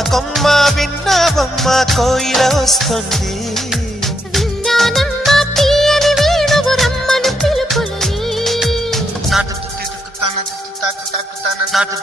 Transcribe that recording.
కొమ్మ విన్నావమ్మ కోయిల వస్తుంది. విన్నానమ్మా తీయని వేణువు రమ్మను పిలుపులని. నాటు తాకు తాకు తాకు నాటు